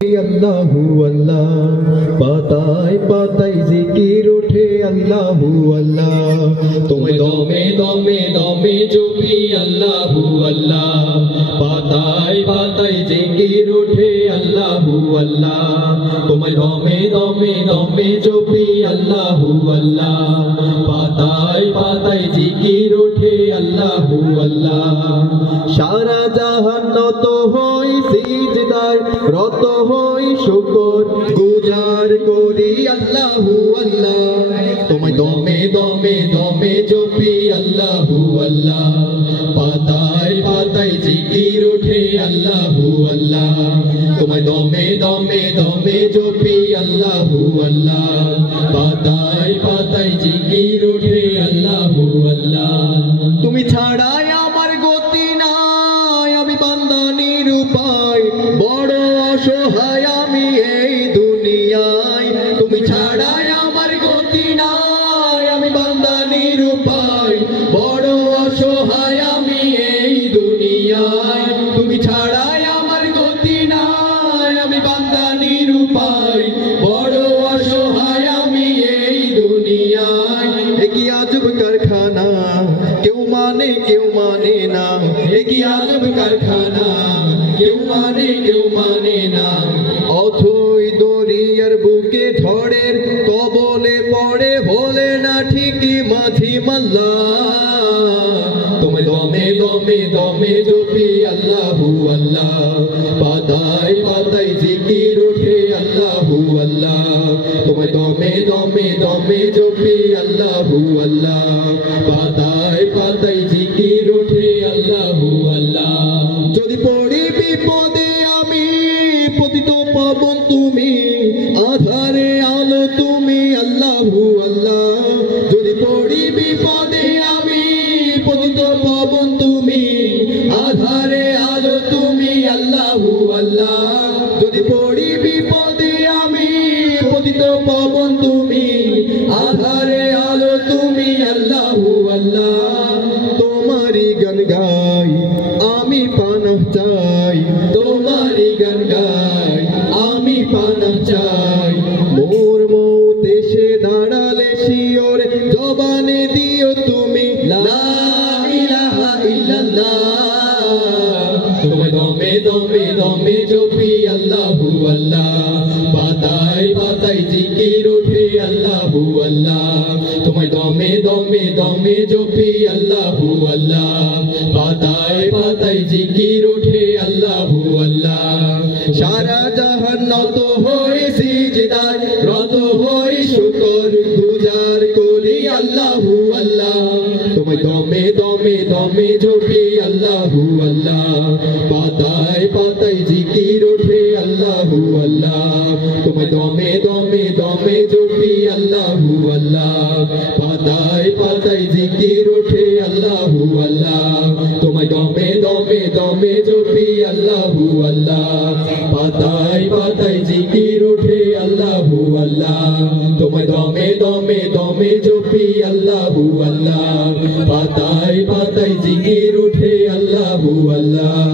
আল্লাহু আল্লাহ, পাতায় পাতায় জিকির ওঠে আল্লাহু আল্লাহ। তোমায় দমে দমে দমে জপি আল্লাহু আল্লাহ, পাতায় পাতায় জিকির ওঠে আল্লাহু আল্লাহ। তোমায় দমে দমে দমে জপি আল্লাহু আল্লাহ, পাতায় পাতায় জিকির ওঠে আল্লাহু আল্লাহ। সারা জাহান নত হই সিজদায়, রত হই শুকর গুজার করি আল্লাহু আল্লাহ। তোমায় দমে দমে দমে জপি আল্লাহু আল্লাহ, পাতায় পাতায় জিকির ওঠে আল্লাহু আল্লাহ। তোমায় দমে দমে দমে জপি আল্লাহু আল্লাহ, পাতায় পাতায় জিকির ওঠে আল্লাহু আল্লাহ। তুমি ছাড়াই আমার গতি নাই, আমি বান্দা নিরুপায়, বড় অসহায় আমি এই দুনিয়ায়। তুমি ছাড়াই আমার গতি নাই, আমি বান্দা নিরুপায়, বড় অসহায় আমি এই দুনিয়ায়। তুমি ছাড়াই আমার গতি নাই, আমি বান্দা নিরুপায়, বড় অসহায় আমি এই দুনিয়ায়। কি আজব কারখানা, কেউ মানে না, কি আজব কারখানা, কেউ মানে না। অথই দরিয়ার বুকে ঝড়ের কবলে পড়ে ভোলে না ঠিকই মাঝি মাল্লা। তোমায় দমে দমে দমে জপি আল্লাহু আল্লাহ, পাতায় পাতায় জিকির ওঠে আল্লাহু আল্লাহ। তোমায় দমে দমে দমে জপি আল্লাহু আল্লাহ, পাতায় পাতায় জিকির ওঠে আল্লাহু আল্লাহ। যদি পড়ি বিপদে আমি, পতিত পাবন তুমি, আধারে আলো তুমি আল্লাহু আল্লাহ। যদি পড়ি বিপদে আমি, পতিত পাবন তুমি, আধারে আলো তুমি আল্লাহু আল্লাহ। যদি পড়ি বিপদে আমি, পতিত পাবন তুমি, আধারে আলো তুমি আল্লাহু আল্লাহ। তোমারই গান গাই আমি পানাহ চাই, তোমারই গান গাই আমি পানাহ চাই। মোর মৌত এসে দাঁড়ালে শিওরে জবানে দিও তুমি লা ইলাহা ইল্লাল্লাহ। তোমায় দমে দমে দমে জপি আল্লাহু আল্লাহ, পাতায় পাতায় জিকির ওঠে আল্লাহু আল্লাহ। তোমায় দমে দমে দমে জপি আল্লাহু আল্লাহ, পাতায় পাতায় জিকির ওঠে আল্লাহু আল্লাহ। সারা জাহান নত হয়ে সিজদায়, রত হয়ে শুকর গুজার করি আল্লাহু আল্লাহ। তোমায় দমে দমে দমে জপি আল্লাহু আল্লাহ, পাতায় পাতায় জিকির ওঠে আল্লাহু আল্লাহ। তোমায় দমে দমে দমে জপি আল্লাহু আল্লাহ, পাতায় পাতায় জিকির ওঠে আল্লাহু আল্লাহ। তোমায় দমে দমে দমে জপি আল্লাহু আল্লাহ, পাতায় পাতায় জিকির ওঠে আল্লাহু আল্লাহ। তোমায় দমে দমে দমে জপি আল্লাহু আল্লাহ, পাতায় পাতায় জিকির ওঠে আল্লাহু আল্লাহ।